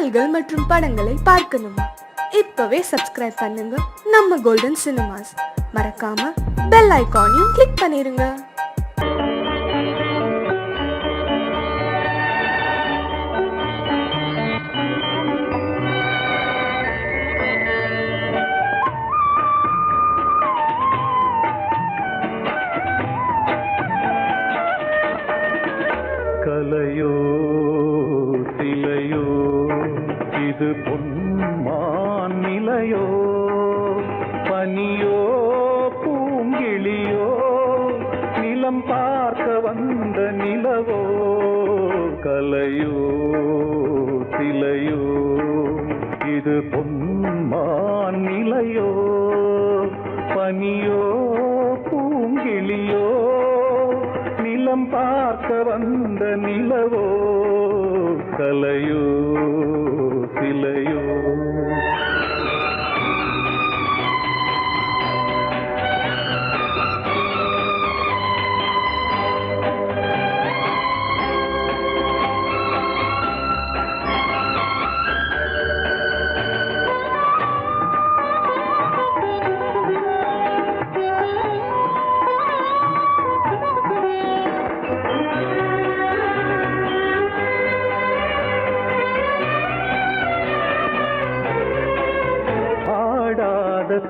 பாடல்கள் மற்றும் படங்களை பார்க்கணுமா? இப்பவே சப்ஸ்கிரைப் பண்ணுங்க நம்ம கோல்டன் சினிமாஸ். மறக்காம பெல் ஐகானையும் கிளிக் பண்ணிருங்க. கலையோ சிலையோ இது பொன்மான் நிலையோ, பனியோ பூங்கிளியோ நிலம் பார்க்க வந்த நிலவோ. கலையோ சிலையோ இது பொன்மான் நிலையோ, பனியோ பூங்கிளியோ நிலம் பார்க்க வந்த நிலவோ. கலையோ சிலையோ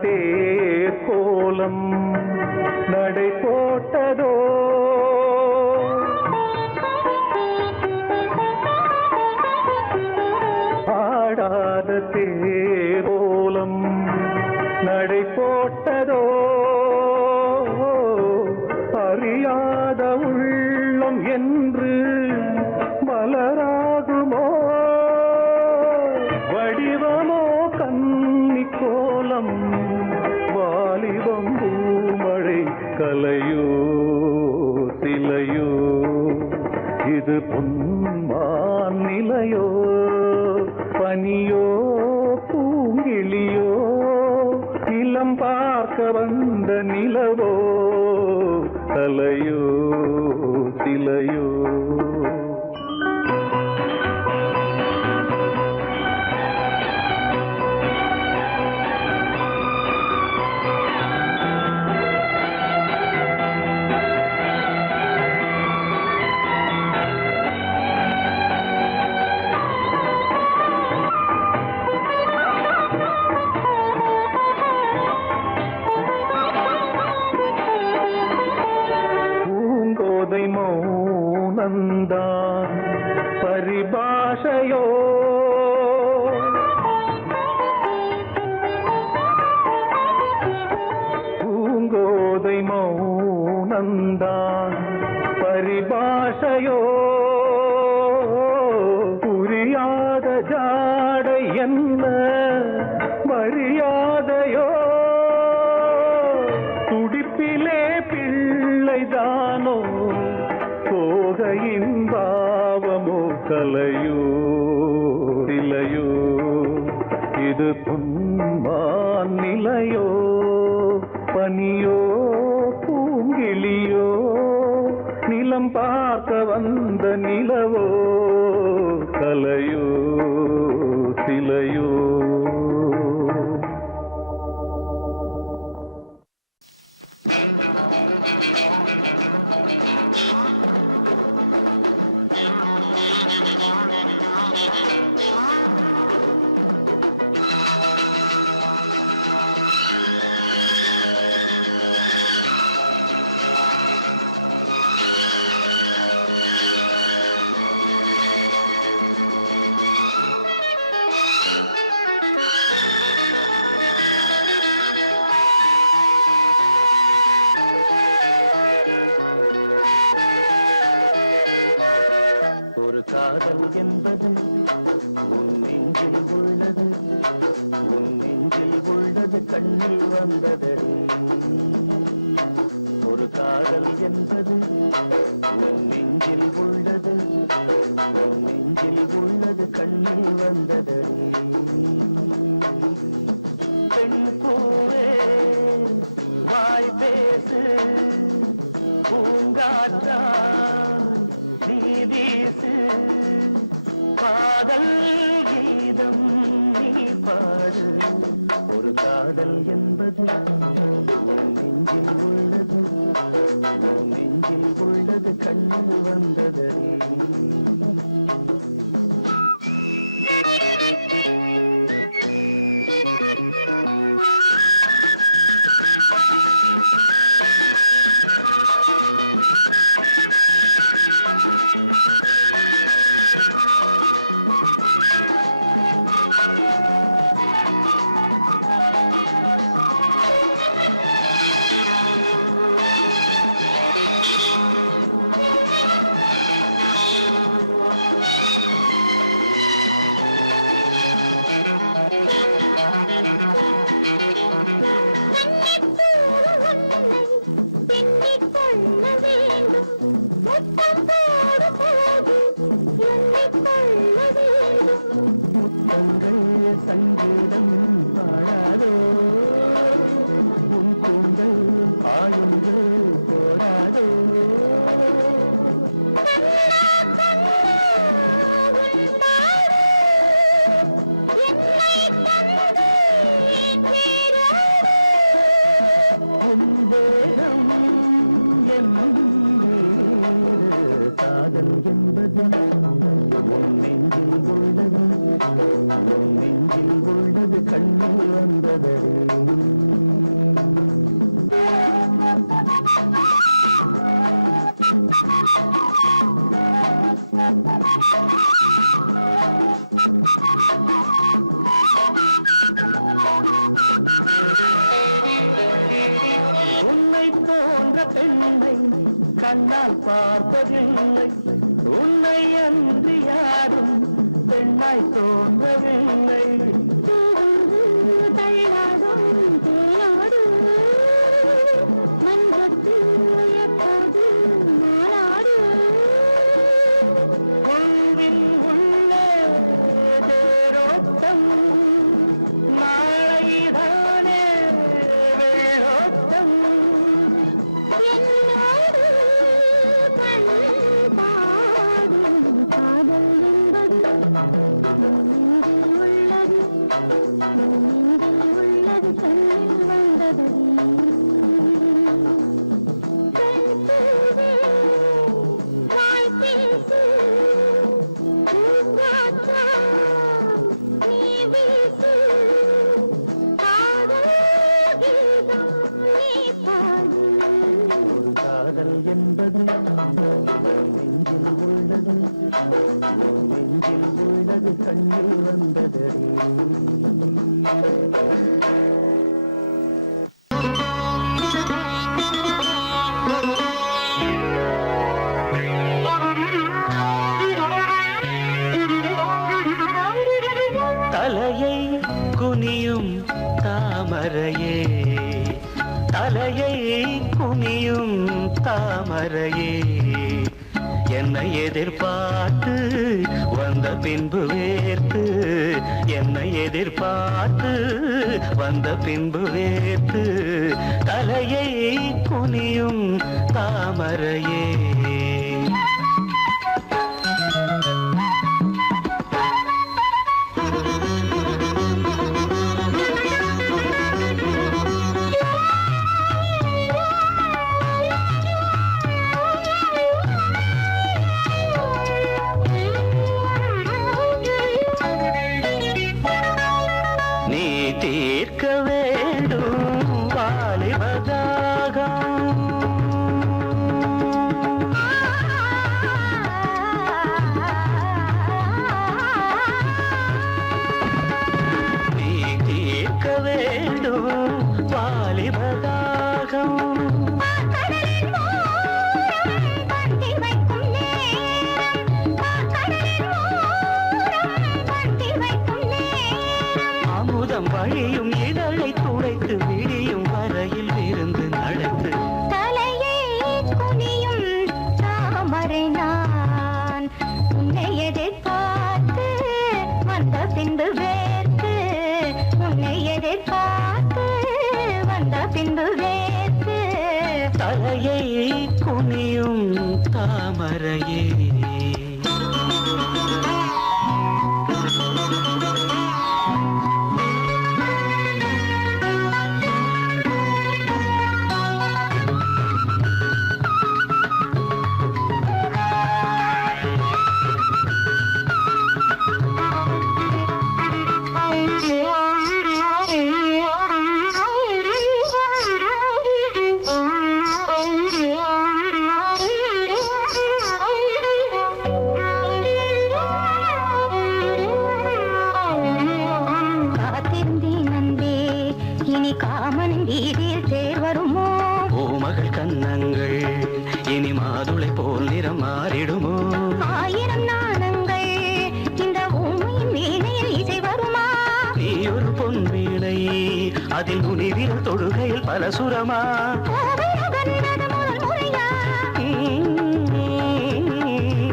தேர் கோலம் நடை போட்டதோ, ஆடாத தேர் கோலம் நடை போட்டதோ, அறியாத உள்ளம் என்று மலராகுமோ, வடிவமோ கன்னி கோலம் வாலிபம் பூமழை. கலையோ சிலையோ இது பொன்மான் நிலையோ, பனியோ பூங்கிளியோ நிலம் பார்க்க வந்த நிலவோ. கலையோ சிலையோ மௌனந்தான் பரிபாஷையோ, பூங்கோதை மௌனந்தான் பரிபாஷையோ, புரியாத ஜாடை என்ன மரியாதையோ, துடிப்பிலே பிள்ளைதானோ போகையின் பாவமோ. கலையோ சிலையோ இது பொன்மான் நிலையோ, பனியோ பூங்கிளியோ நிலம் பார்க்க வந்த நிலவோ. கலையோ சிலையோ காதல் என்பது உன் நெஞ்சில் உள்ளது, உன் நெஞ்சில் உள்ளது கண்ணில் வந்ததடி. ஒரு காதல் என்பது உன் நெஞ்சில் உள்ளது, உன் நெஞ்சில் உள்ளது கண்ணில் வந்ததடி. பெண் பூவே வாய் பேசு, பூங்காற்றா நீ வீசு, காதல் காதல் என்பது உன் நெஞ்சில் உள்ளது, உன் நெஞ்சில் உள்ளது, கண்ணில் வந்ததே. முத்தங்கள் சங்கீதம் பாடாதோ, உன் கூந்தல் பாயொன்று போடாதோ. உன் தேகம் என் காதல் என்பது உன் நெஞ்சில் உள்ளது, உன் நெஞ்சில் உள்ளது, கண்ணில் வந்ததே. உன்னை போன்ற பெண்ணை கண்ணால் பார்த்ததில்லை, உன்னை அன்றி யாரும் பெண்ணாய் தோன்றவில்லை. உள்வின் உள்ளே தேரோட்டம், நாளைதானே வெள்ளோட்டம். காதல் என்பது நெஞ்சில் உள்ளது, நெஞ்சில் உள்ளது, கண்ணில் வந்தது. தலையை குனியும் தாமரையே, தலையை குனியும் தாமரையே, என்னை எதிர்பார்த்து வந்த பின்பு வேர்த்து, என்னை எதிர்பார்த்து வந்த பின்பு வேர்த்து, தலையை குனியும் தாமரையே. தீர்க்க வேண்டும் வாலிபதாகம், நீ தீர்க்க வேண்டும் வாலிபதாகம். வழியும் இதழை துடைத்து விடியும் வரையில் இருந்து நடத்து, தலையை குனியும் தாமரை நான், உன்னை எதிர்பார்த்து வந்த பின்பு வேர்த்து, உன்னை எதிர்பார்த்து வந்த பின்பு வேர்த்து, தலையை குனியும் தாமரையே. அதில் நுனிவில் தொடுகையில் பல சுரமா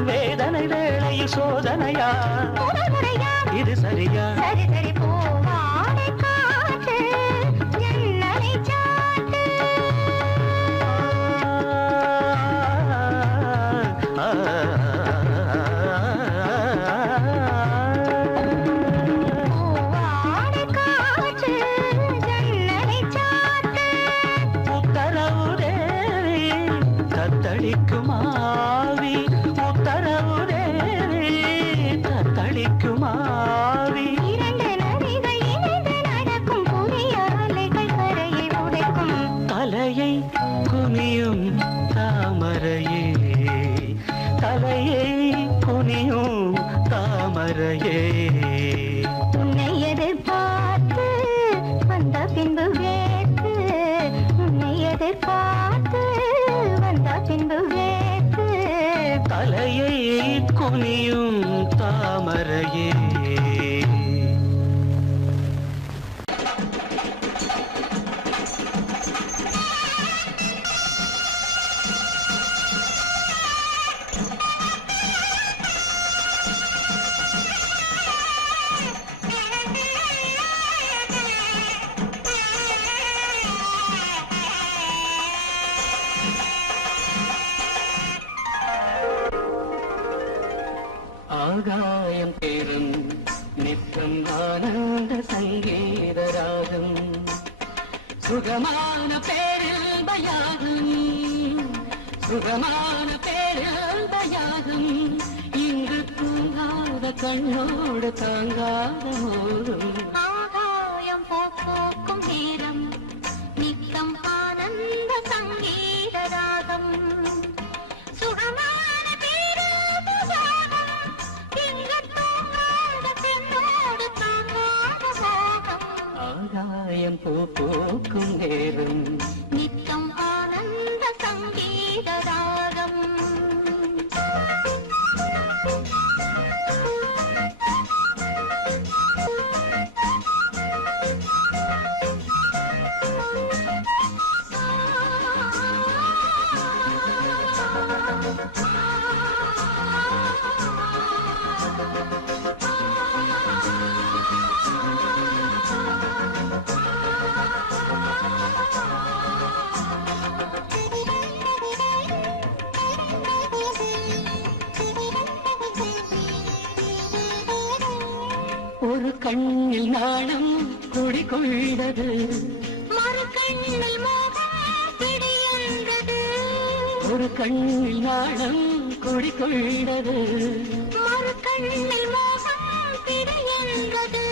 வேதனை வேளையில் சோதனையா இது சரியா சரி சரி போவாடை காற்று ஜன்னலை சாத்து போவாடை காற்று ஜன்னலை சாத்து உத்தரவு தேவி தத்தளிக்குமாவி உத்தரவு தேவி தத்தளிக்குமாவி இரண்டு நதிகள் இணைந்து நடக்கும் புதிய அலைகள் கரையை உடைக்கும் தலையை குனியும் தாமரையே தலையை குனியும் தாமரையே உன்னை எதிர்பார்த்து வந்த பின்பு வேத்து உன்னை எதிர்பார்த்து வந்த பின்பு வேத்து தலையை குனியும் தாமரையே ஆகாயம் பேரும் நித்தம் ஆனந்த சங்கீத ராகம் சுகமான பேரில் பயாகம் சுகமான பேரில் பயாகம் இங்கு தூங்காத கண்ணோடு தாங்காத மோகம் ஆகாயம் போக்கும் நேரம் நித்தம் ஆனந்த சங்கீத ராகம் சுகமான பேராபசாரம் இங்கு தூங்காத கண்ணோடு தாங்காத மோகம் ஆகாயம் பூக்கும் நேரம் நித்தம் ஆனந்த சங்கீத ராகம் ஒரு கண்ணில் நாணம் குடிகொண்டது மறு கண்ணில் மோகம் பிடியென்றது ஒரு கண்ணில் நாணம் குடிகொண்டது மறு கண்ணில் மோகம் பிடியென்றது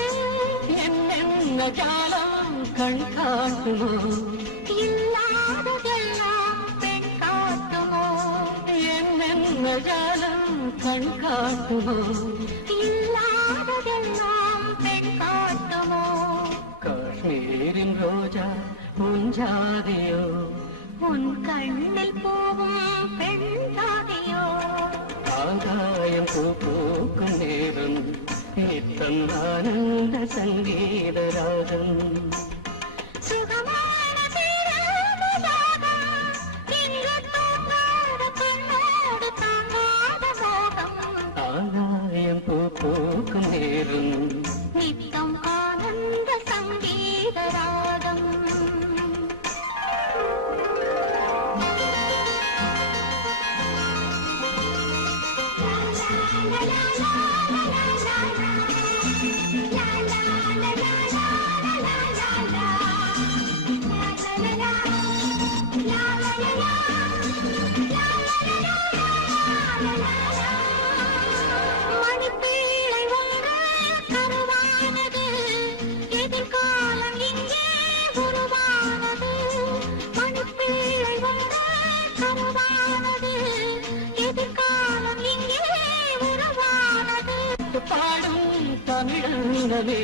என்னென்ன ஜாலம் கண் காட்டுமோ இல்லாததெல்லாம் பெண் காட்டுமோ என்னென்ன ஜாலம் கண் காட்டுமோ இல்லாததெல்லாம் பெண் காட்டுமோ காஷ்மீரின் ரோஜா உன் ஜாதியோ உன் கண்ணில் பூவும் பெண் ஜாதியோ ஆகாயம் பூக்கும் நேரம் நித்தம் ஆனந்த சங்கீத ராகம் சுகமான பேராபசாரம் இங்கு தூங்காத கண்ணோடு தாங்காத மோகம் ஆகாயம் பூக்கும் நேரம் நித்தம் ஆனந்த சங்கீத ராகம் மணிப்பிள்ளை ஒன்று கருவானது எதிர்காலம் இங்கே உருவானது மணிப்பிள்ளை ஒன்று கருவானது எதிர்காலம் இங்கே உருவானது பாடும் தமிழந்தமே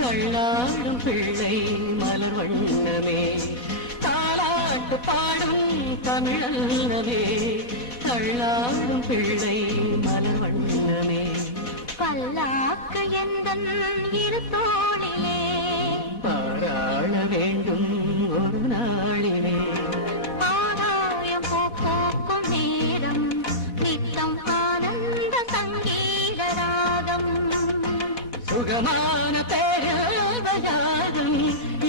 தள்ளாடும் பிள்ளை மலர் வண்ணமே தாலாட்டு பாடும் தமிழந்தமே தள்ளாடும் பிள்ளை மலர் வண்ணமே பல்லாக்கு எந்தன் இரு தோளிலே பாராள சுகமான பேராவயாகம்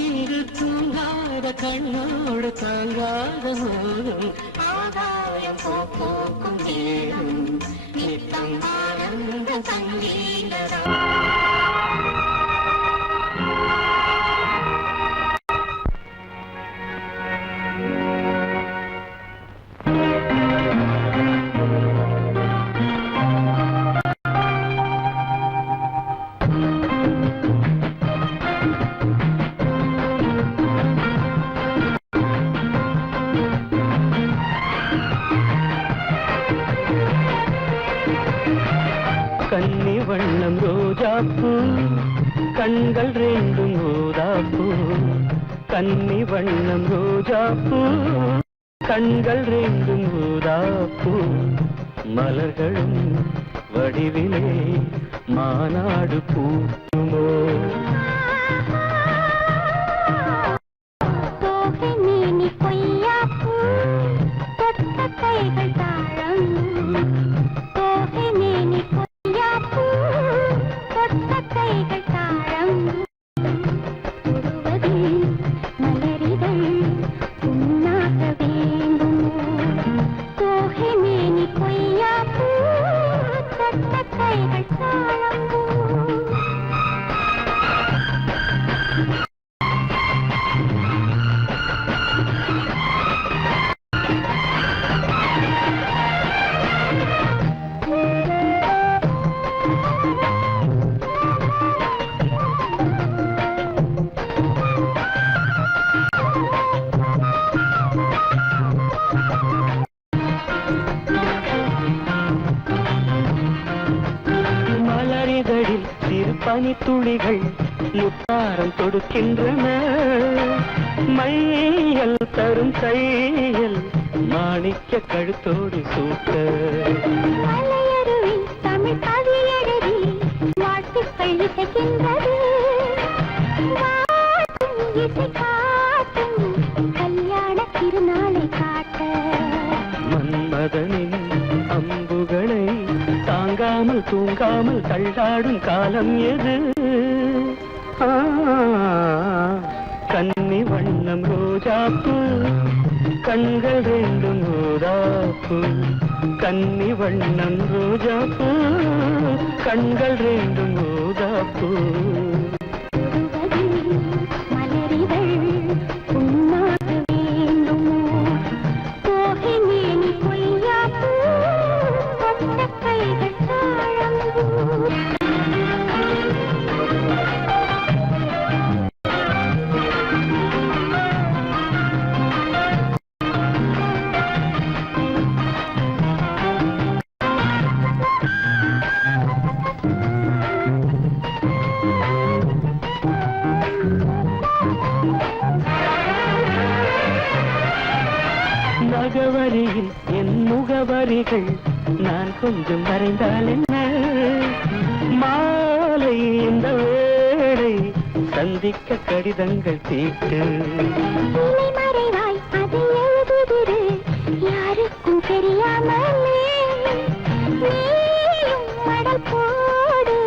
இங்கு தூங்காத கண்ணோடு தாங்காத போதும் ஆகாயம் போக்கும் நேரம் நித்தம் ஆனந்த சங்கீதரா. கன்னி வண்ணம் ரோஜாப்பூ கண்கள் ரெண்டும் ஊதாப்பூ. கன்னி வண்ணம் ரோஜாப்பூ கண்கள் ரெண்டும் ஊதாப்பூ. மலர்களும் வடிவிலே மாநாடு பூக்குமோ. தோகைமேனி கொய்யாப்பூ தொட்ட கைகள் தாழம். தோகைமேனி கொய்யாப்பூ தொட்ட கைகள் தாழம். தொடுவது மலரிதழ் உண்ணாக வேண்டுமோ. தோகைமேனி கொய்யாப்பூ தொட்ட கைகள் தாழம். மலரிதழில் சிறு பனித்துளிகள் முத்தாரம் தொடுக்கின்றன. மையல் தரும் தையல் மாணிக்க கழுத்தோடு சூட்ட. மலையருவி தமிழ் கவி எழுதி வாழ்த்துக்கள் இசைக்கின்றது. வாட்டும் இசை காட்டும் கல்யாண திருநாளை காட்ட. மன்மதனின் அம்புகளை தாங்காமல் தூங்காமல் தள்ளாடும் காலம் எது? கன்னி வண்ணம் ரோஜாப்பூ கண்கள் ரெண்டும் ஊதாப்பூ. கன்னி வண்ணம் ரோஜாப்பூ கண்கள் ரெண்டும் ஊதாப்பூ. தொடுவது மலரிதழ் உண்ணாக வேண்டுமோ. தோகைமேனி கொய்யாப்பூ தொட்ட கைகள் தாழம். நகவரியில் என் முகவரிகள் நான் கொஞ்சம் வரைந்தால் என்ன? மாலை இந்த வேளை சந்திக்க கடிதங்கள் தீட்டு. இலை மறைவாய் அதை எழுதுதிரு யாருக்கும் தெரியாமலே. நீயும் மடல் போடு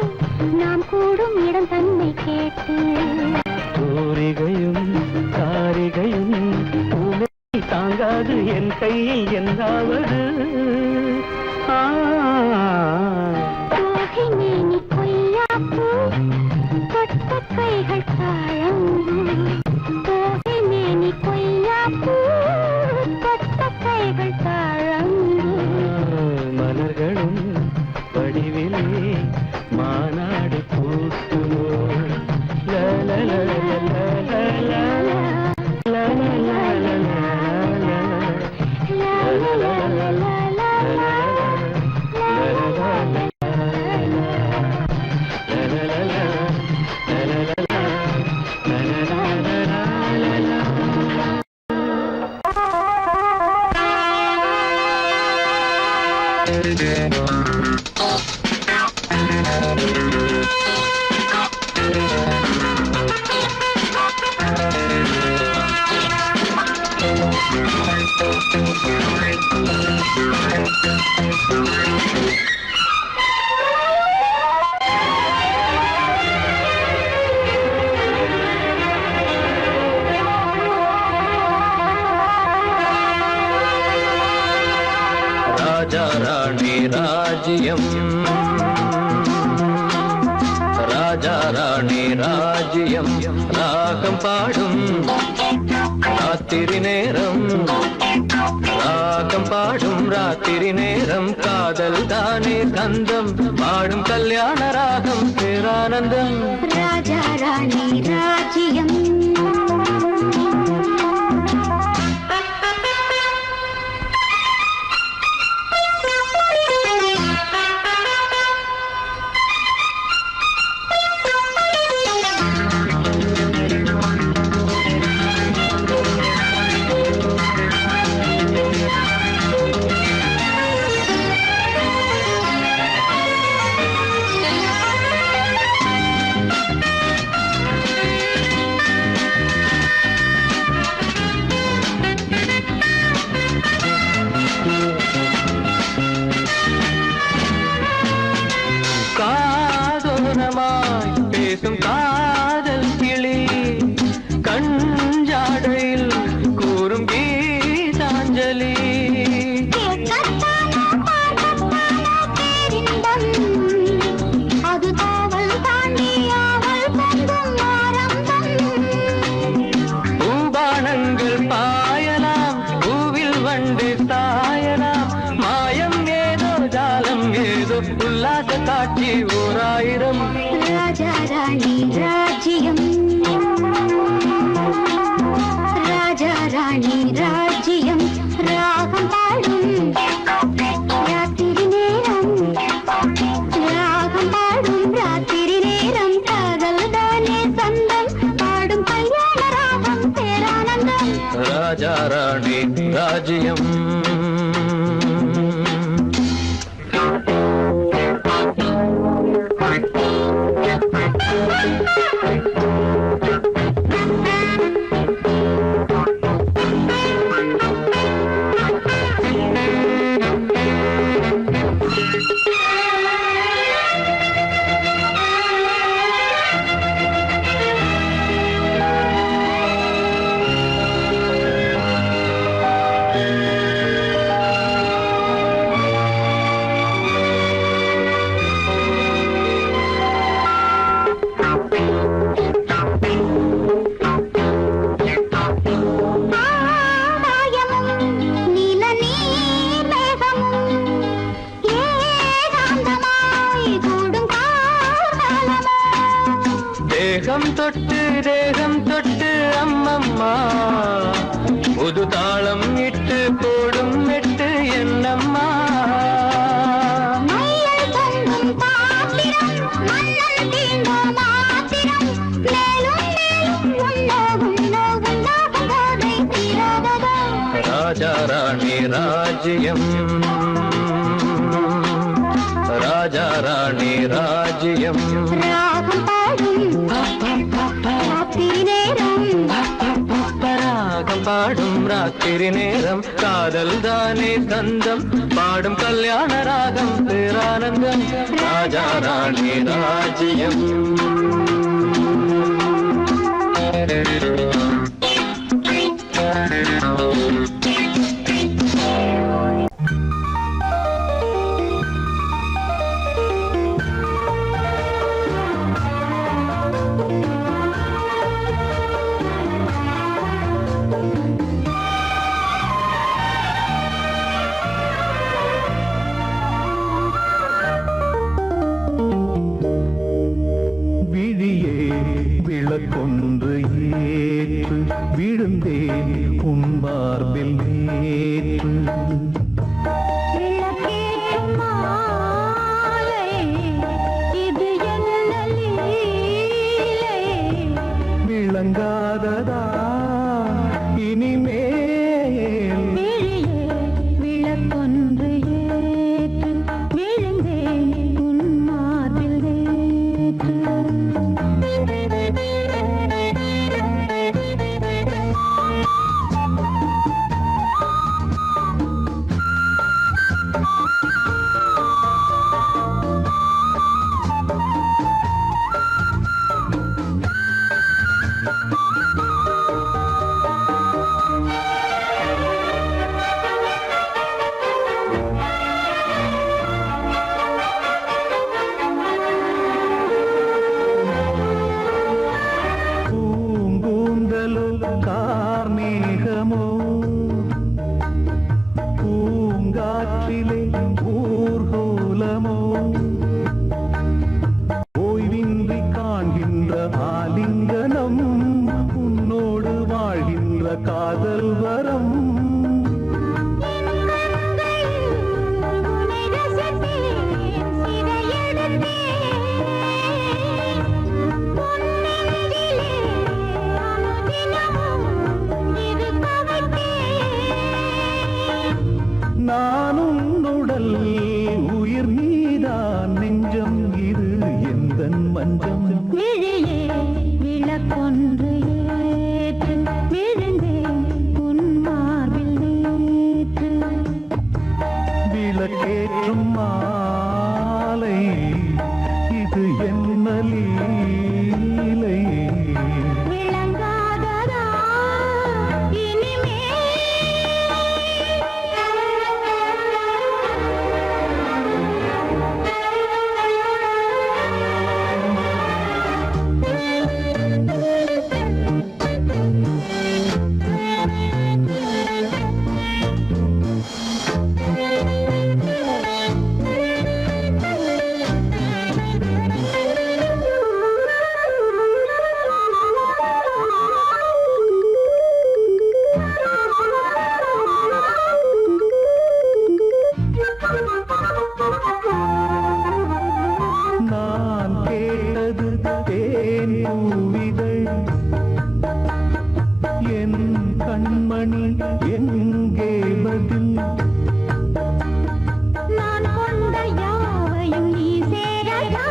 நாம் கூடும் இடம் தன்னை கேட்டு. தூரிகையும் காரிகையும் பூமை தாங்காது என் கையை என்னாவது. தோகைமேனி கொய்யாப்பூ தொட்ட கைகள் தாழம். தோகைமேனி கொய்யாப்பூ தொட்ட கைகள் தாழம். மலர்களும் வடிவிலே மாநாடு பூக்குமோ. ராஜா ராணி ராஜ்யம் ராகம் பாடும் ராத்திரி நேரம் ராகம் பாடும் ராத்திரி நேரம் காதல் தானே கந்தம் பாடும் கல்யாண ராகம் பேரானந்தம் ராஜா ராணி ராஜ்யம் பேசும் காதல் கிளி கஞ்சாடையில் கூறும் கீதாஞ்சலி அது காவல் தாண்டியாவல் பூபானங்கள் பாயலாம் பூவில் வண்டு சாயலாம் மாயம் ஏதோ ஜாலம் ஏதோ உல்லாச காட்சி ஓராயிரம் ராஜா ராணி ராஜ்யம் ராஜா ராணி ராஜ்யம் ராகம் பாடும் ராத்திரி நேரம் ராகம் பாடும் ராத்திரி நேரம் காதல் தானே சந்தம் பாடும் கல்யாண ராகம் பேரானந்தம் ராஜா ராணி ராஜ்யம் தேகம் தொட்டு அம்மம்மா புது தாளம் இட்டு போடும் மெட்டு என்னம்மா ராஜா ராணி ராஜ்யம் ராஜா ராணி ராஜ்யம் ராகம் பாடும் ராத்திரி நேரம் காதல் தானே கந்தம் பாடும் கல்யாண ராகம் பேரானந்தம் ராஜா ராணி ராஜ்யம் விளக்கொன்று ஏற்று விழுந்தேன் உன் மார்பில் நேற்று விளங்காததா இனிமேல் விளக்கொன்று ஏற்று விழுந்தேன் உன் மார்பில் நேற்று பூவிதழ் என் கண்மணி எங்கே பதில் நான் கொண்ட யாவையும் நீ சேரதா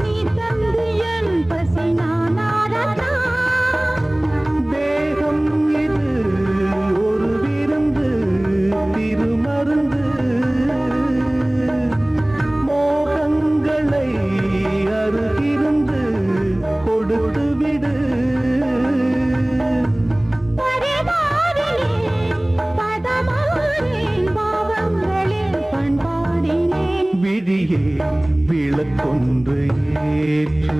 நீ தந்து என் பசி நான் ஆரதா தேகம் இது ஒரு விருந்து திருமருந்து மோகங்களை அருகிருந்து கொடுத்து விடு விழியே விளக்கொன்று ஏற்று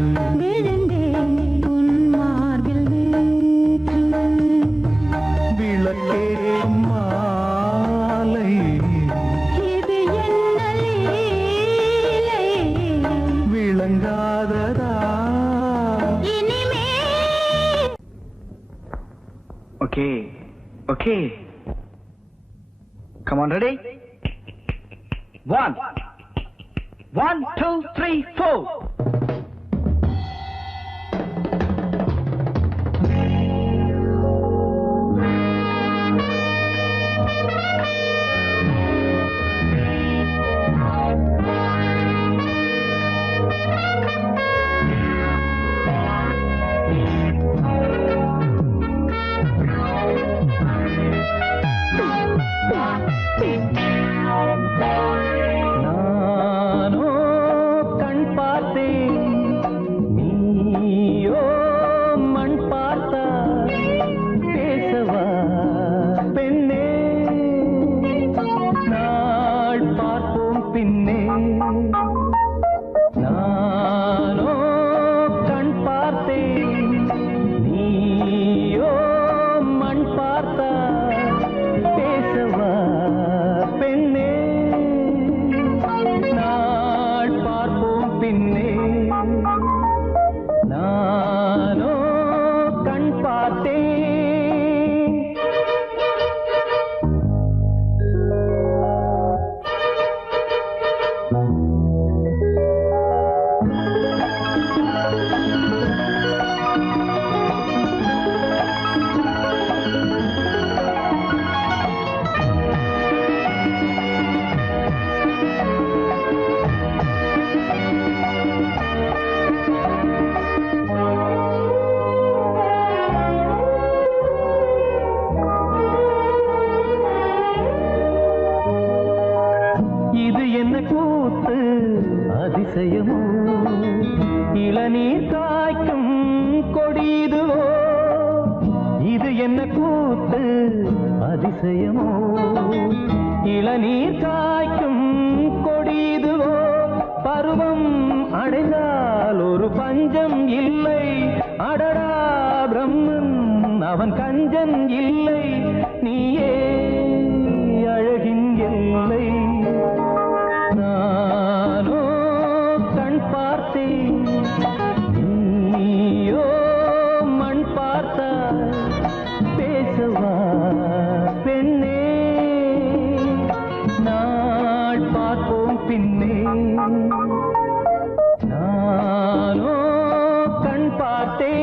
விளக்கேற்றும் மாலை விளங்காததா Okay, okay. Come on, ready? 1, 2, 3, 4. நானோ கண் பார்த்தேன் நீயோ மண் பார்த்தா பேசவா பெண்ணே நாள் பார்ப்போம் பின்னே நானோ கண் பார்த்தேன் நீயோ மண் பார்த்தா பேசவா பெண்ணே நாள் பார்ப்போம் பின்னே நானோ கண் பார்த்தேன் இது என்ன கூத்து அதிசயமோ இளநீர் காய்க்கும் கொடிதுவோ இது என்ன கூத்து அதிசயமோ இளநீர் காய்க்கும் கொடிதுவோ பருவம் அடைந்தால் ஒரு பஞ்சம் இல்லை அடடா பிரம்மன் அவன் கஞ்சன் இல்லை நீயே அழகின் எல்லை நானோ கண் பார்த்தேன் நீயோ மண் பார்த்தா பேசவா பெண்ணே நாள் பார்ப்போம் பின்னே நானோ கண் பார்த்தேன்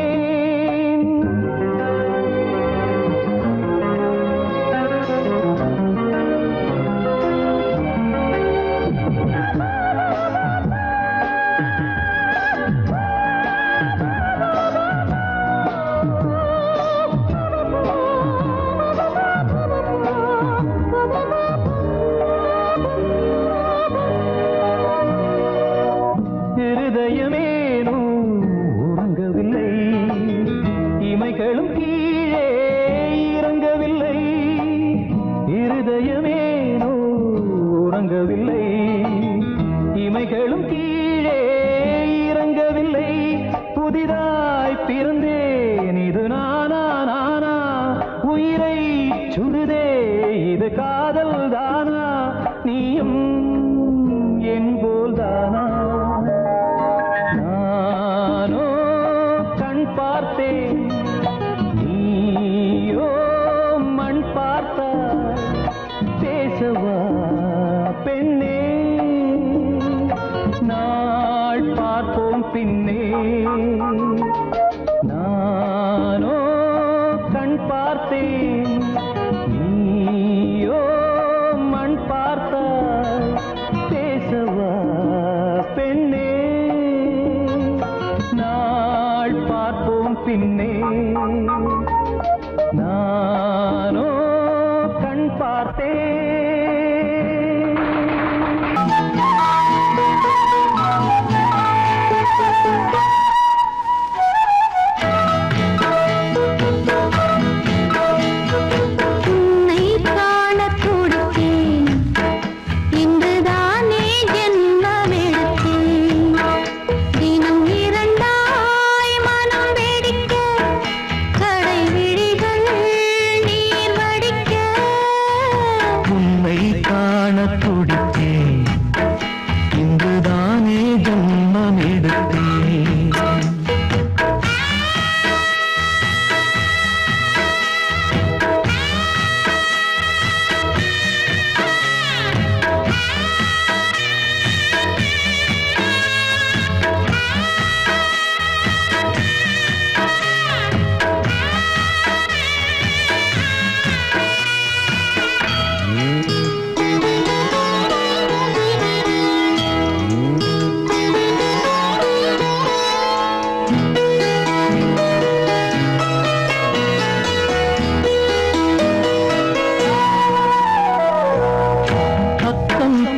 இருதயமேனோ உறங்கவில்லை இமைகளும் கீழே இறங்கவில்லை இருதயமேனோ உறங்கவில்லை இமைகளும் கீழே இறங்கவில்லை புதிதாய் பிறந்தேன் இது நானா நானா உயிரை சுடுதே இது காதல் தானா நீயும் என் போல் தானா நானோ கண் பார்த்தேன் நீயோ மண் பார்த்தா பேசவா பெண்ணே நாள் பார்ப்போம் பின்னே பின்னே நானோ கண் பார்த்தேன்.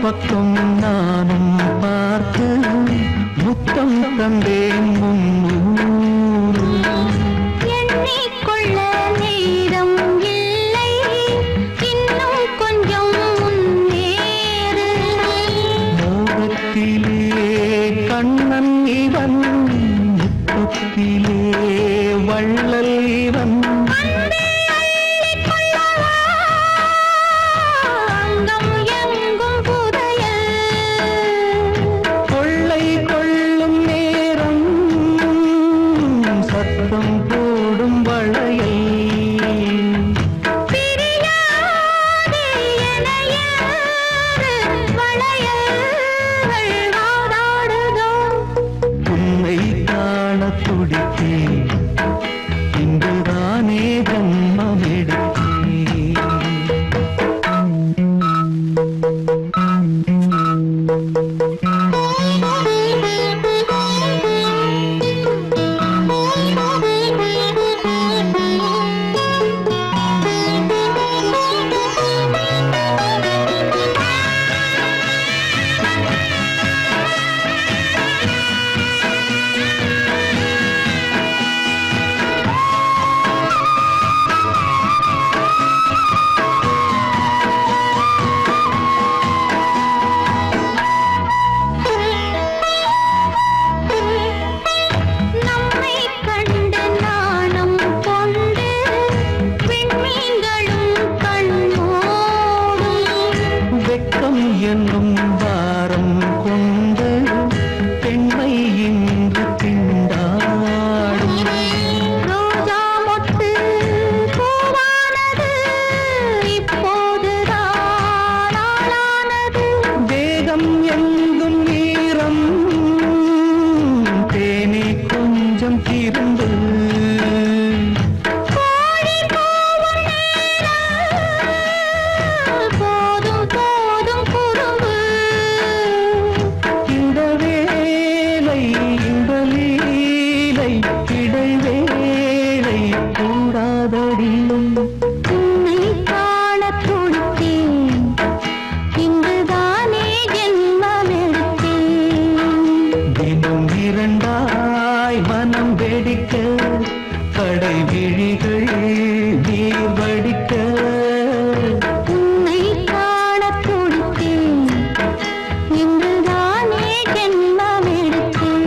பக்கம் நானும் பார்த்து முத்தம் தந்தேன் முன்னூறு. எண்ணிக்கொள்ள நேரம் இல்லை, இன்னும் கொஞ்சம் முன்னேறு. மோகத்திலே கண்ணன் இவன், முத்தத்திலே வள்ளல் இவன். இங்குதானே ஜன்மம் என்னும் வாரம் கொண்டு பெண்மை இன்று திண்டாடும். ரோஜா மொட்டு பூவானது, இப்போதுதான் ஆளானது. வேகம் எங்கும் நீரம் தேனே கொஞ்சம் திருந்து. உன்னை காண துடித்தேன், இங்குதானே ஜென்மம் எடுத்தேன். தினம் இரண்டாய் மனம் வெடிக்க, கடை விழிகள் நீர் வடிக்க. உன்னை காண துடித்தேன், இங்குதானே ஜென்மம் எடுத்தேன்.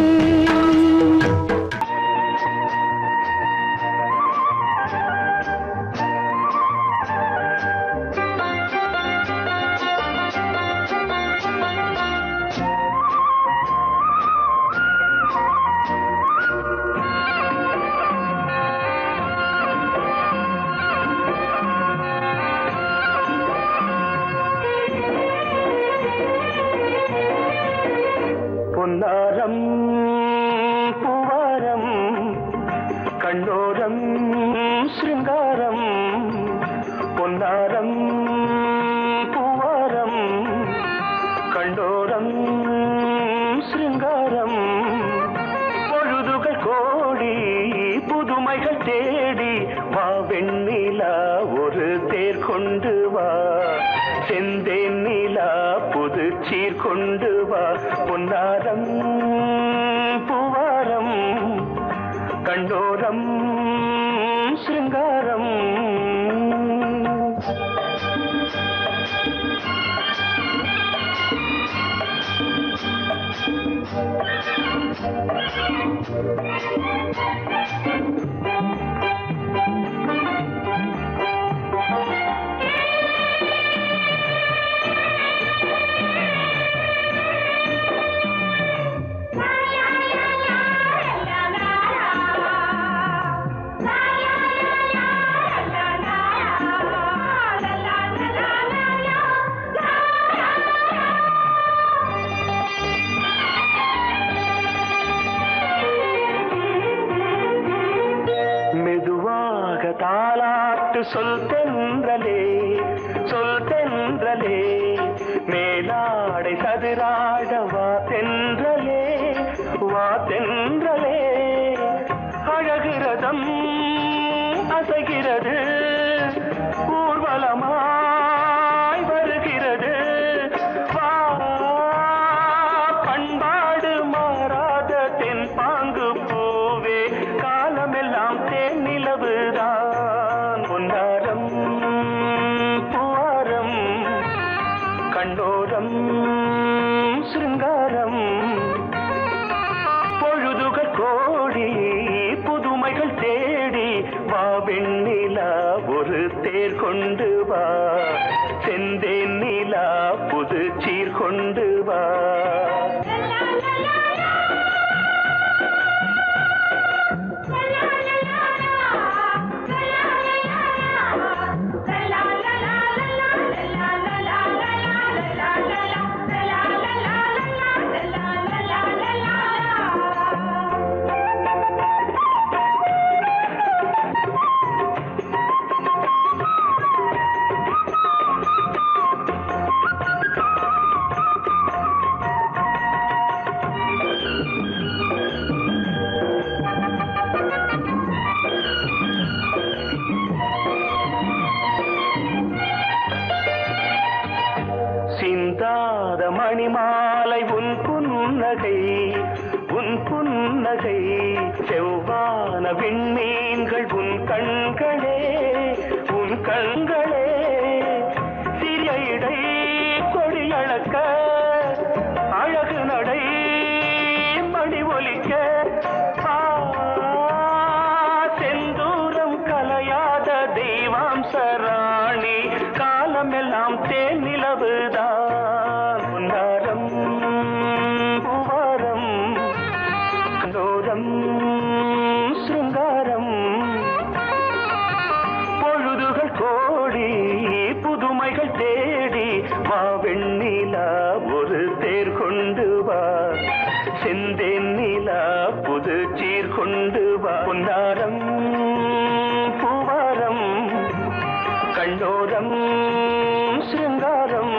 பொன்னாரம் பூவாரம் கண்ணோரம் சிருங்காரம். பொன்னாரம் பூவாரம் கண்ணோரம் சிருங்காரம். பொழுதுகள் கோடி புது புதுமைகள் தேடி வா வெண்ணிலா ஒரு தேர் கொண்டு வா செந்தேன் நிலா புது சீர் கொண்டு வா பொன்னாரம் பூவாரம் கண்டோரம் சிருங்காரம் தாலாட்டு சொல் தென்றலே மேலாடை சதுராட வா தென்றலே அழகிறதம் அசைகிறது ஊர்வலமாய் வருகிறது வா பண்பாடு மாறாத தென் பாங்கு பூவே காலமெல்லாம் தேன் நிலவுதான் பொன்னாரம் பூவாரம் கண்டோரம் சிருங்காரம் பொழுதுகள் கோடி புதுமைகள் தேடி வா வெண்ணிலா ஒரு தேர் கொண்டு வா செந்தேன் நிலா புது சீர் கொண்டு வா சிந்தாத மணிமாலை உன் புன்னகை செவ்வான விண்மீன்கள் உன் கண்களே சிறிய இடை கொடியளக்க அழகு நடை மணி ஒலிக்க செந்தூரம் கலையாத தெய்வாம்சராணி காலமெல்லாம் தேன் நிலவுதான் பொன்னாரம் பூவாரம் கண்டோரம் சிருங்காரம் பொழுதுகள் கோடி புதுமைகள் தேடி வா வெண்ணிலா ஒரு தேர் கொண்டு வா செந்தேன் நிலா புது சீர் கொண்டு வா பொன்னாரம் பூவாரம் கண்டோரம் சிருங்காரம்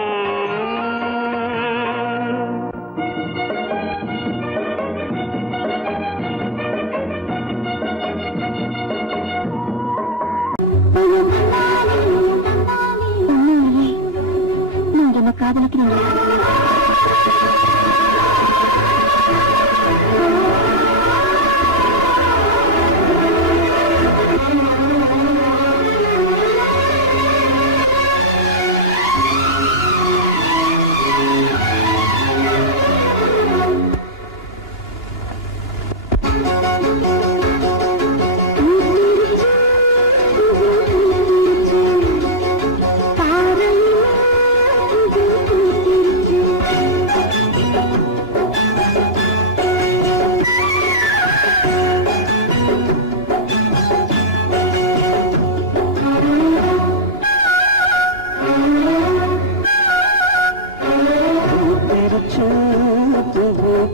நீங்க என்ன காதலிக்கிறீங்களா?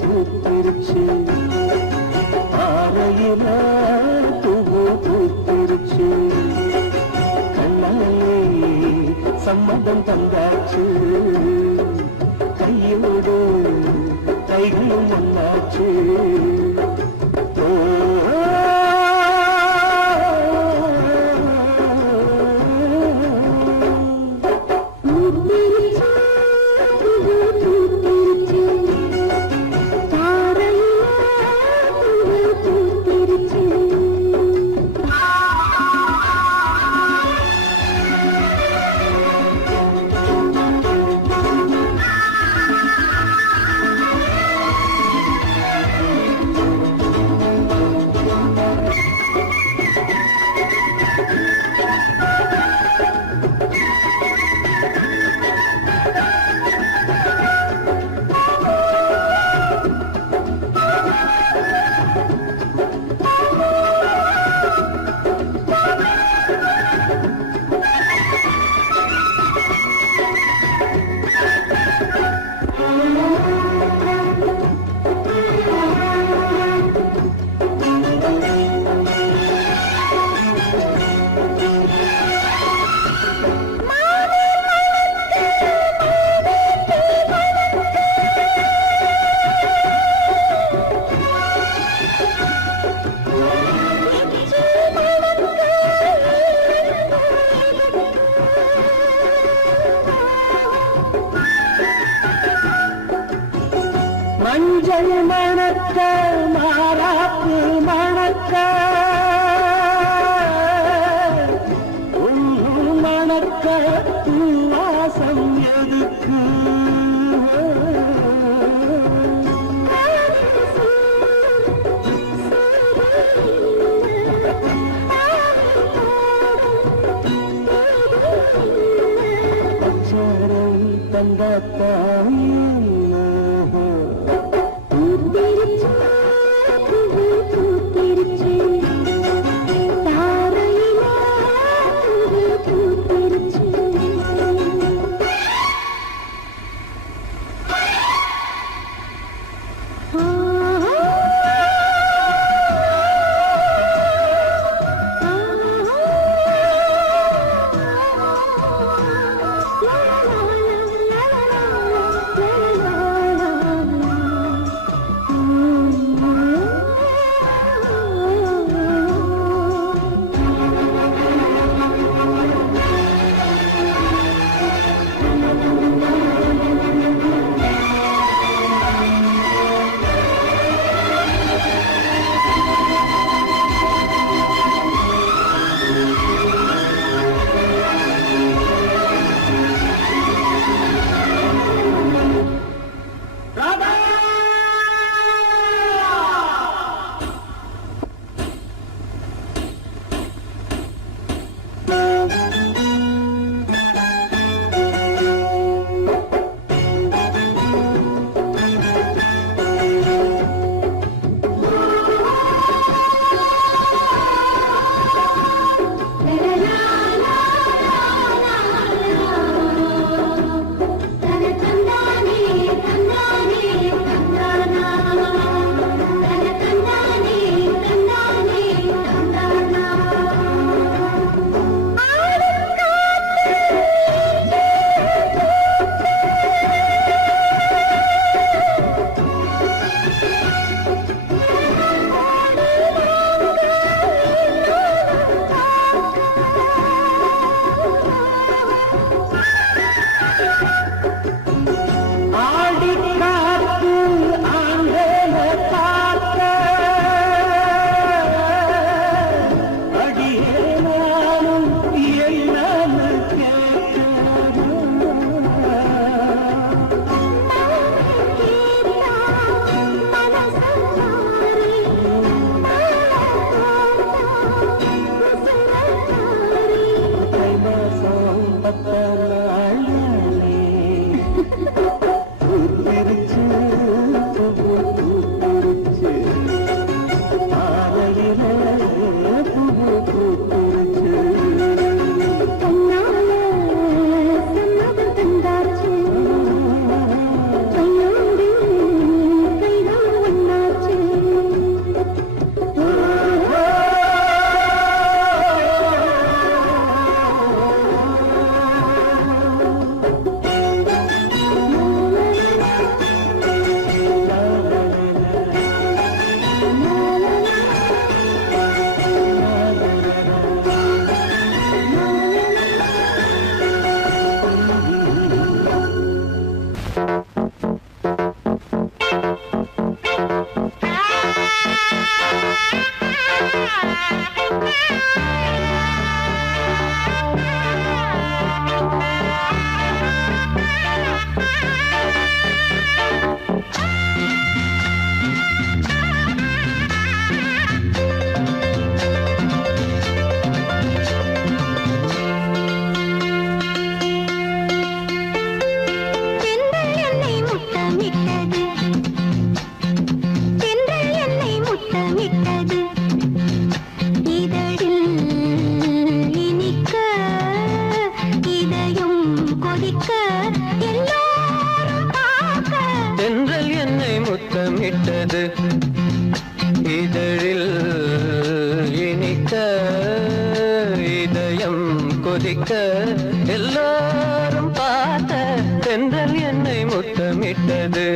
பூத்திருச்சு ஆரையில பூவு பூத்திருச்சு கண்ணாலே சம்மதம் தந்தாச்சு கையோடு கைகளும் ஒன்னாச்சு கொதிக்க எல்லாரும் பார்த்த தென்றல் என்னை முத்தமிட்டது.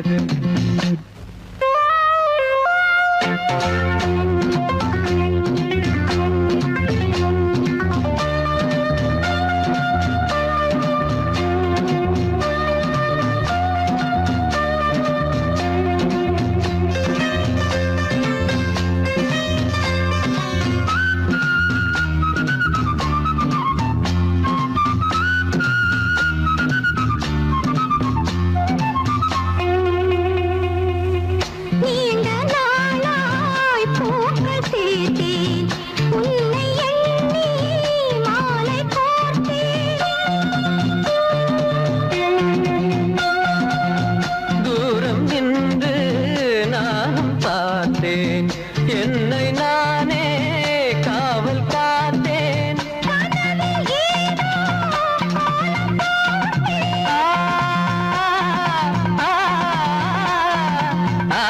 நீண்ட நாளாய் பூக்கள் சேர்த்தேன் உன்னை எண்ணி மாலை கோர்த்தேன். தூரம் நின்று நானும் பார்த்தேன் என்னை நானே காவல் காத்தேன். ஆ, ஆ, ஆ,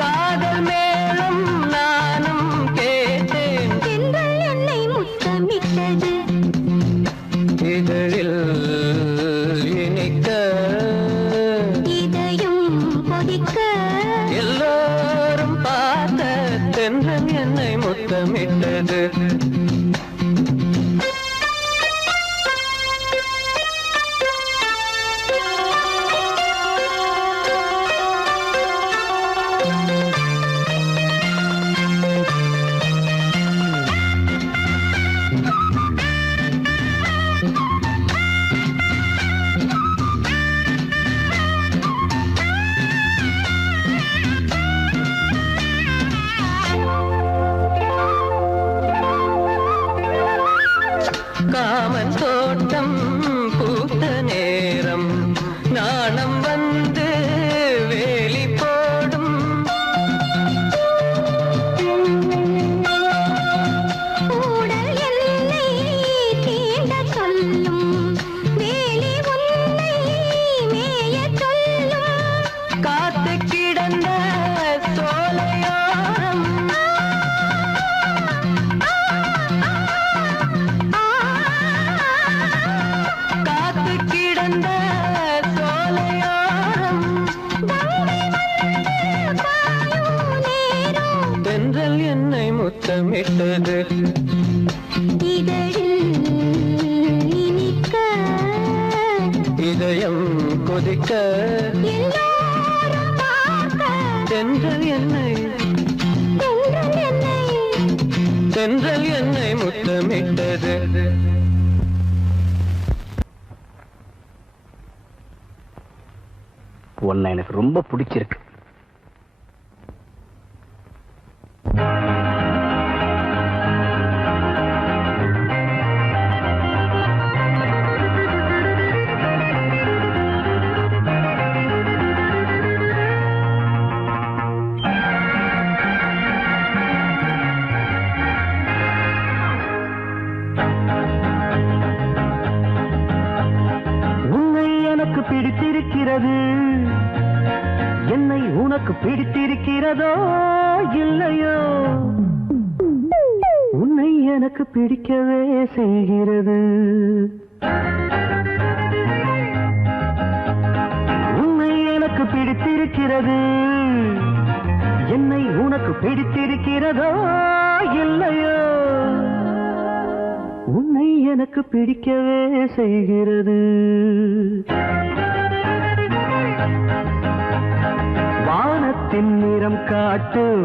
காதல் மேலும் நானும் கேட்டேன். தென்றல் என்னை முத்தமிட்டது. இதழில் இனிக்க இதயம் கொதிக்க எல்லாரும் பார்த்த தென்றல் என்னை முத்தமிட்டது. காமன் தோட்டம் பூத்த நேரம் நாணம் வந்து வேலி போடும். கூடல் என்னை தீண்ட சொல்லும் வேலி உன்னை மேயச் சொல்லும். காத்து கிடந்த சோலையோரம் காத்து கிடந்த சோலையோரம் தென்றல் என்னை முத்தமிட்டது. இதழில் இனிக்க இதயம் கொதிக்க எல்லோரும் பார்க்க தென்றல் என்னை தென்றல் என்னை முத்தமிட்டது. உன்னை எனக்கு ரொம்ப பிடிச்சிருக்கு. உன்னை எனக்கு பிடித்திருக்கிறது, என்னை உனக்கு பிடித்திருக்கிறதோ இல்லையோ, உன்னை எனக்கு பிடிக்கவே செய்கிறது. உன்னை எனக்கு பிடித்திருக்கிறது, என்னை உனக்கு பிடித்திருக்கிறதோ இல்லையோ, உன்னை எனக்கு பிடிக்கவே செய்கிறது. வானத்தின் நிறம் காட்டும்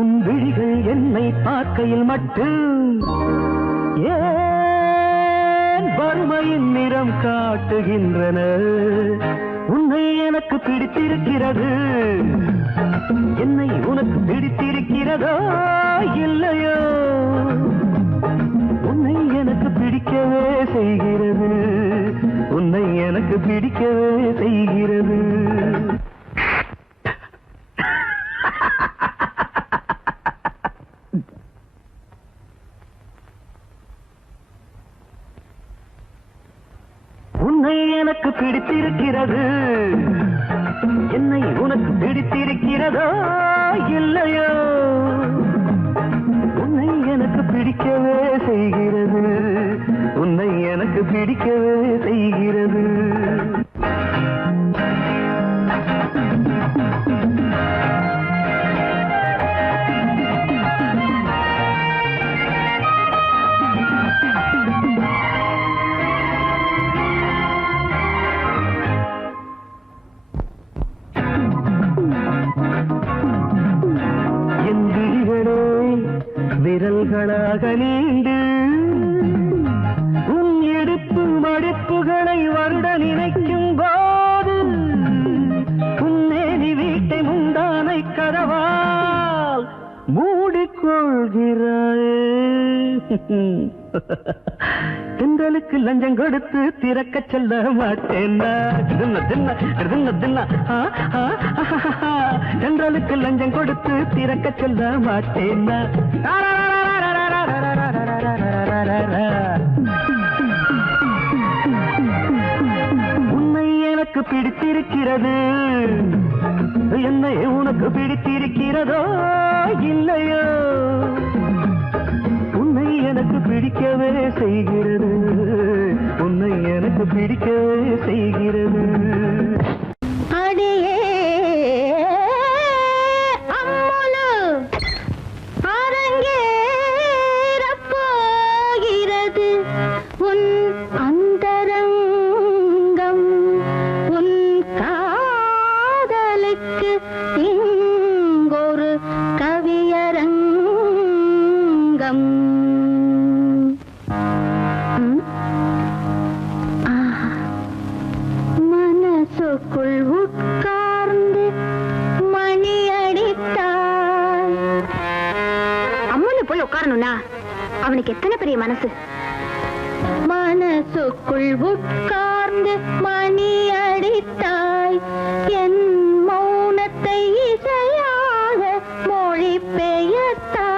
உன் விழிகள் என்னை பார்க்கையில் மட்டும் ஏன் வறுமையின் நிறம் காட்டுகின்றன. உன்னை எனக்கு பிடித்திருக்கிறது, என்னை உனக்கு பிடித்திருக்கிறதோ இல்லையோ, உன்னை எனக்கு பிடிக்கவே செய்கிறது, உன்னை எனக்கு பிடிக்கவே செய்கிறது. உன்னை எனக்கு பிடித்திருக்கிறது. என்னை உனக்கு பிடித்திருக்கிறதோ இல்லையோ? உன்னை எனக்கு பிடிக்கவே செய்கிறது. உன்னை எனக்கு பிடிக்கவே செய்கிறது. விரல்களாக நீண்டு உன் எடுப்பு மடிப்புகளை வருட நினைக்கும் போது உன்னேனி வீட்டை முந்தானை கதவால் மூடிக்கொள்கிறாயே. தென்றலுக்கு லஞ்சம் கொடுத்து திறக்க சொல்ல மாட்டேன். தென்றலுக்கு லஞ்சம் கொடுத்து திறக்க சொல்ல மாட்டேன். உன்னை எனக்கு பிடித்திருக்கிறது. என்னை உனக்கு பிடித்திருக்கிறதோ இல்லையோ? உன்னை எனக்கு பிடிக்கவே செய்கிறது. உன்னை எனக்கு பிடிக்கவே செய்கிறது. அடியே அம்மலு அரங்கேறப் போகிறது உன் அந்தரங்கம். உன் காதலுக்கு இங்கொரு கவியரங்கம். மனசுக்குள் உட்கார்ந்து மணி அடித்தாய். அம்மனு போய் உட்காரணும்னா அவனுக்கு எத்தனை பெரிய மனசு. மனசுக்குள் உட்கார்ந்து மணி அடித்தாய். என் மௌனத்தை இசையாக மொழி பெயர்த்தாய்.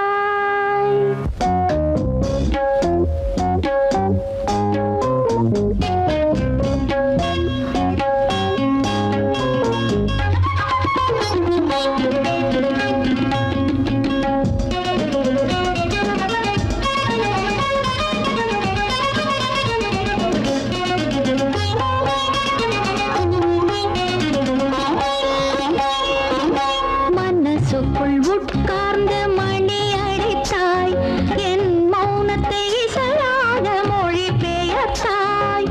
மனசுக்குள் உட்கார்ந்து மணி அடித்தாய். என் மௌனத்தை இசையாக மொழி பெயர்த்தாய்.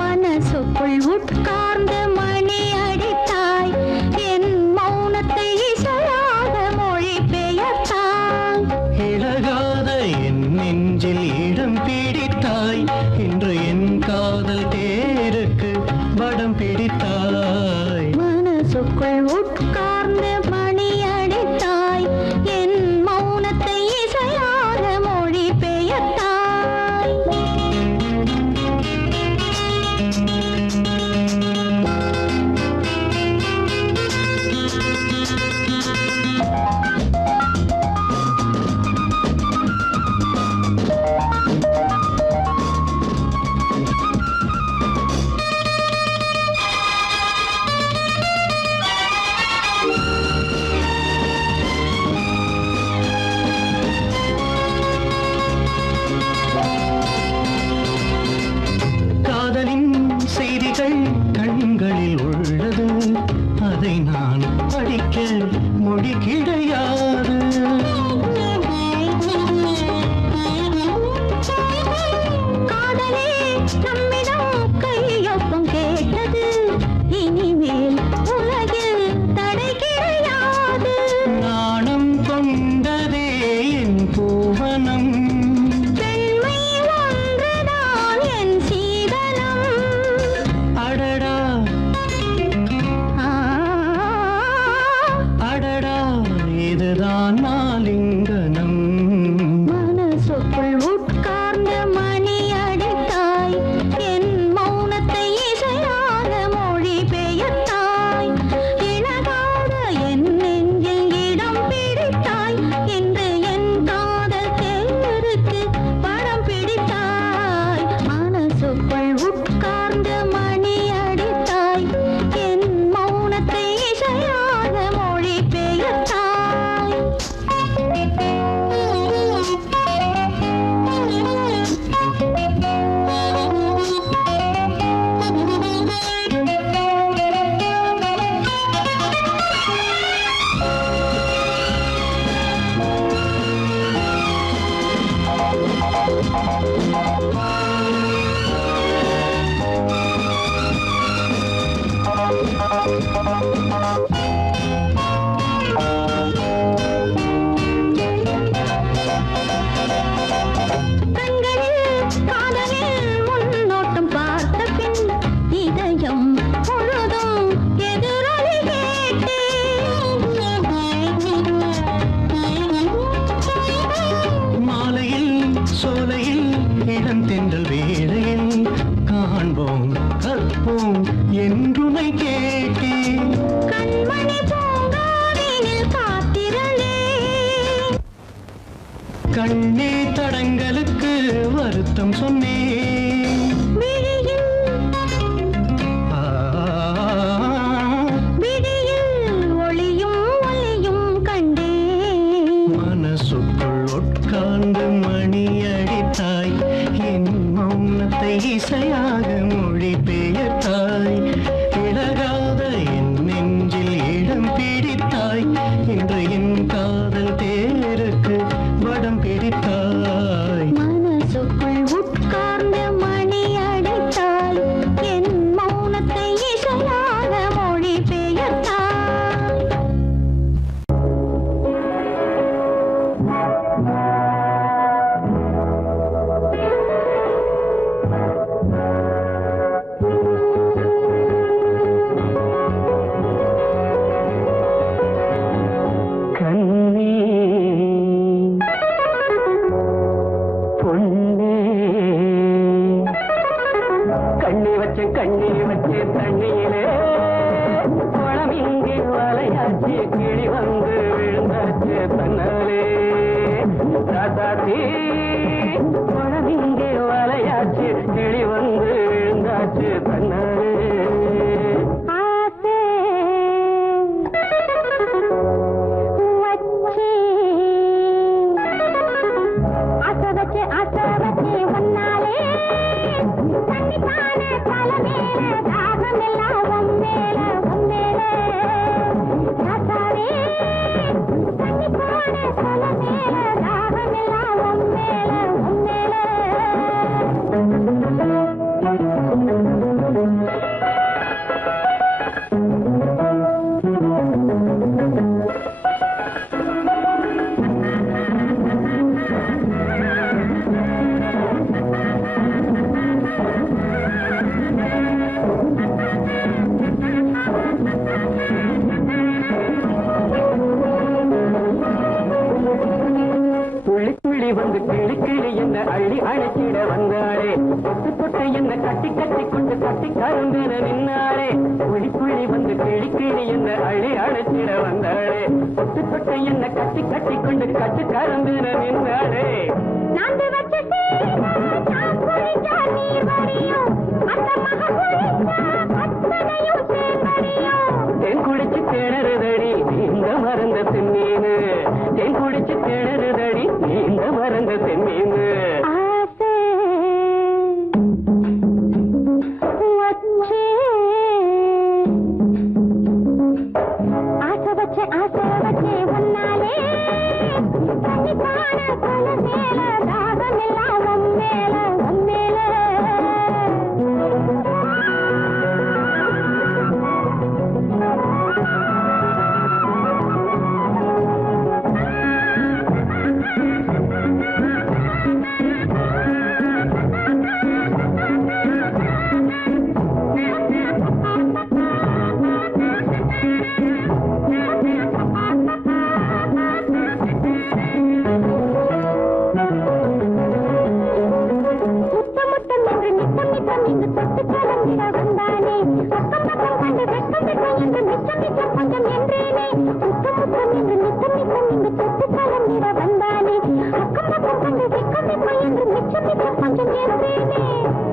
மனசுக்குள் உட்கார்ந்து மணி அடித்தாய். என் மௌனத்தை இசையாக மொழி பெயர்த்தாய். இழகாத என் நெஞ்சில் இடம் பிடித்தாய். இன்று என் காதல் தேருக்கு வடம் பிடித்தாய். மனசுக்குள் உட்கார்ந்து மணி அடித்தாய். என் மௌனத்தை இசையாக மொழி பெயர்த்தாய். கண்ணே தடங்களுக்கு வருத்தம் சொன்னேன். ஒளியும் ஒளியும் கண்டேன். மனசுக்குள் உட்கார்ந்து மணி அடித்தாய், என் மௌனத்தை இசையாக மொழி பெயர்த்தாய். இழகாத என் நெஞ்சில் இடம் பிடித்தாய், இன்று என் காதல் தேருக்கு வடம் பிடித்தாய். மனசுக்குள் உட்கார்ந்து மணி அடித்தாய், என் மௌனத்தை இசையாக மொழி பெயர்த்தாய். கண்ணி வச்சு தண்ணியிலே குளம் இங்கே வலையாச்சு, கிளி வந்து விழுந்தாச்சு தன்னாலே. ராசாத்தி குளம் இங்கே வலையாச்சு, கிளி வந்து விழுந்தாச்சு தன்னாலே. வந்து கிளி கிளி என்ன அள்ளி அழைச்சிட வந்தாளே, தொட்டு தொட்டு என்ன கட்டி கட்டி கொண்டு கட்டி கருந்தென நின்னாளே. புள்ளி புள்ளி வந்து கிளி கிளி என்ன அள்ளி அழைச்சிட வந்தாளே, தொட்டு தொட்டு என்ன கட்டி கட்டி கொண்டு கட்டி கருந்தென நின்னாளே. தேன் குடிச்சு கிணறுதடி இந்த மறந்த செம்மீனு, தேன் குடிச்சு கிணறுதடி இந்த மறந்த செம்மீனு.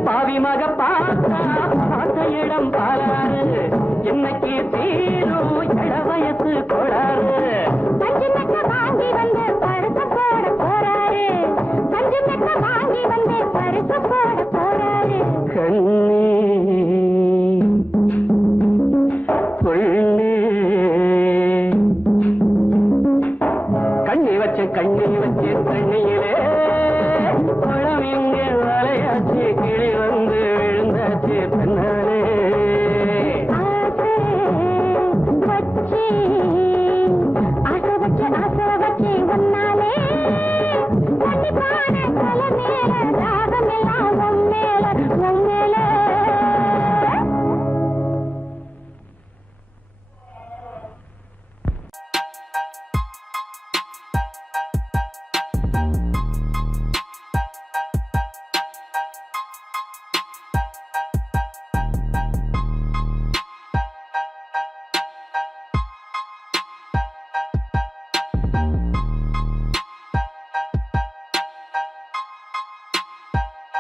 பாவி மக பார்த்தா பார்த்த இடம் பாலாறு, என்னைக்கு தீரும் இள வயசு கோளாறு. பஞ்சு மெத்த வாங்கி வந்து பருத்த போட போறாரு, பஞ்சு மெத்த வாங்கி வந்து பருத்த போட போறாரு. கண்ணே கொள்ளே கண்ணி வச்ச தண்ணி